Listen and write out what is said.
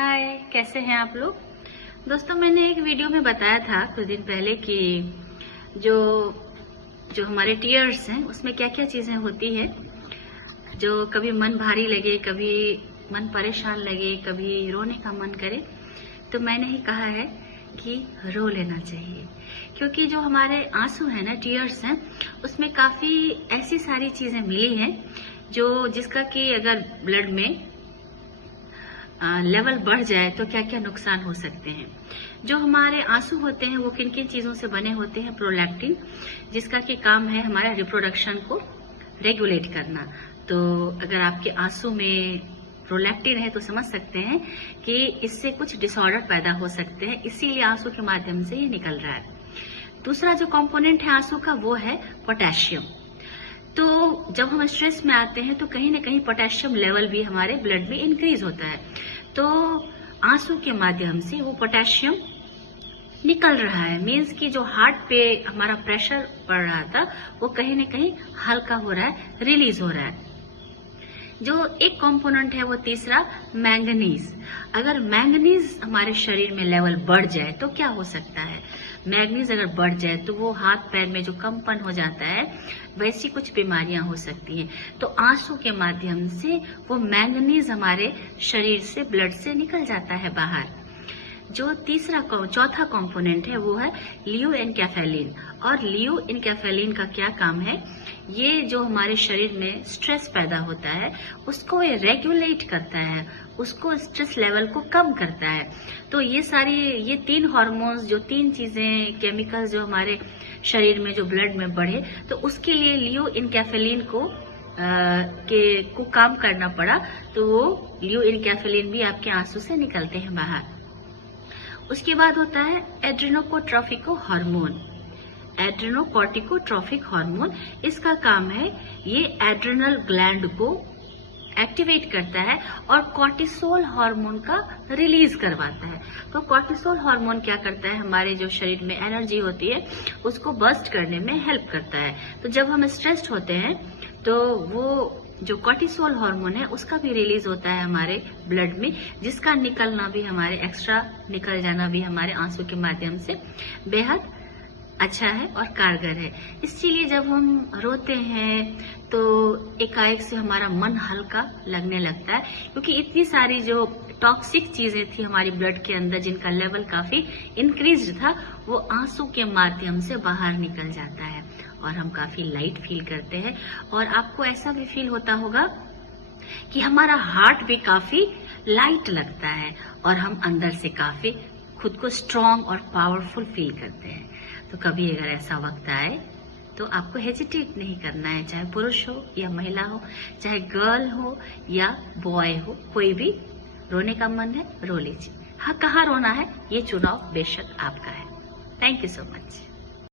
हाय, कैसे हैं आप लोग। दोस्तों, मैंने एक वीडियो में बताया था कुछ दिन पहले कि जो हमारे टीयर्स हैं उसमें क्या क्या चीजें होती है। जो कभी मन भारी लगे, कभी मन परेशान लगे, कभी रोने का मन करे, तो मैंने ही कहा है कि रो लेना चाहिए। क्योंकि जो हमारे आंसू हैं ना, टीयर्स हैं, उसमें काफी ऐसी सारी चीजें मिली हैं जिसका कि अगर ब्लड में लेवल बढ़ जाए तो क्या क्या नुकसान हो सकते हैं। जो हमारे आंसू होते हैं वो किन किन चीजों से बने होते हैं। प्रोलैक्टिन, जिसका कि काम है हमारा रिप्रोडक्शन को रेगुलेट करना। तो अगर आपके आंसू में प्रोलैक्टिन है तो समझ सकते हैं कि इससे कुछ डिसऑर्डर पैदा हो सकते हैं, इसीलिए आंसू के माध्यम से ये निकल रहा है। दूसरा जो कंपोनेंट है आंसू का वो है पोटेशियम। तो जब हम स्ट्रेस में आते हैं तो कहीं ना कहीं पोटेशियम लेवल भी हमारे ब्लड में इंक्रीज होता है। तो आंसू के माध्यम से वो पोटेशियम निकल रहा है, मीन्स कि जो हार्ट पे हमारा प्रेशर पड़ रहा था वो कहीं ना कहीं हल्का हो रहा है, रिलीज हो रहा है। जो एक कंपोनेंट है वो तीसरा मैंगनीज। अगर मैंगनीज हमारे शरीर में लेवल बढ़ जाए तो क्या हो सकता है। मैंगनीज अगर बढ़ जाए तो वो हाथ पैर में जो कंपन हो जाता है, वैसी कुछ बीमारियां हो सकती हैं। तो आंसू के माध्यम से वो मैंगनीज हमारे शरीर से, ब्लड से निकल जाता है बाहर। जो चौथा कंपोनेंट है वो है लियो एनकेफेलिन। और लियो एनकेफेलिन का क्या काम है, ये जो हमारे शरीर में स्ट्रेस पैदा होता है उसको ये रेगुलेट करता है, उसको स्ट्रेस लेवल को कम करता है। तो ये तीन हार्मोन्स, जो तीन चीजें, केमिकल्स जो हमारे शरीर में, जो ब्लड में बढ़े, तो उसके लिए लियो एनकेफेलिन को काम करना पड़ा। तो वो लियो एनकेफेलिन भी आपके आंसू से निकलते हैं बाहर। उसके बाद होता है एड्रेनोकोर्टिको हार्मोन। एड्रेनोकोर्टिकोट्रोफिक हार्मोन, इसका काम है ये एड्रेनल ग्लैंड को एक्टिवेट करता है और कॉर्टिसोल हार्मोन का रिलीज करवाता है। तो कॉर्टिसोल हार्मोन क्या करता है, हमारे जो शरीर में एनर्जी होती है उसको बर्स्ट करने में हेल्प करता है। तो जब हम स्ट्रेस्ड होते हैं तो वो जो कॉर्टिसोल हार्मोन है उसका भी रिलीज होता है हमारे ब्लड में, जिसका निकलना भी, हमारे एक्स्ट्रा निकल जाना भी हमारे आंसू के माध्यम से बेहद अच्छा है और कारगर है। इसीलिए जब हम रोते हैं तो एकाएक से हमारा मन हल्का लगने लगता है, क्योंकि इतनी सारी जो टॉक्सिक चीजें थी हमारी ब्लड के अंदर, जिनका लेवल काफी इंक्रीज था, वो आंसू के माध्यम से बाहर निकल जाता है और हम काफी लाइट फील करते हैं। और आपको ऐसा भी फील होता होगा कि हमारा हार्ट भी काफी लाइट लगता है और हम अंदर से काफी खुद को स्ट्रांग और पावरफुल फील करते हैं। तो कभी अगर ऐसा वक्त आए तो आपको हेजिटेट नहीं करना है, चाहे पुरुष हो या महिला हो, चाहे गर्ल हो या बॉय हो, कोई भी रोने का मन है रो लीजिए। हाँ, कहाँ रोना है ये चुनाव बेशक आपका है। Thank you so much.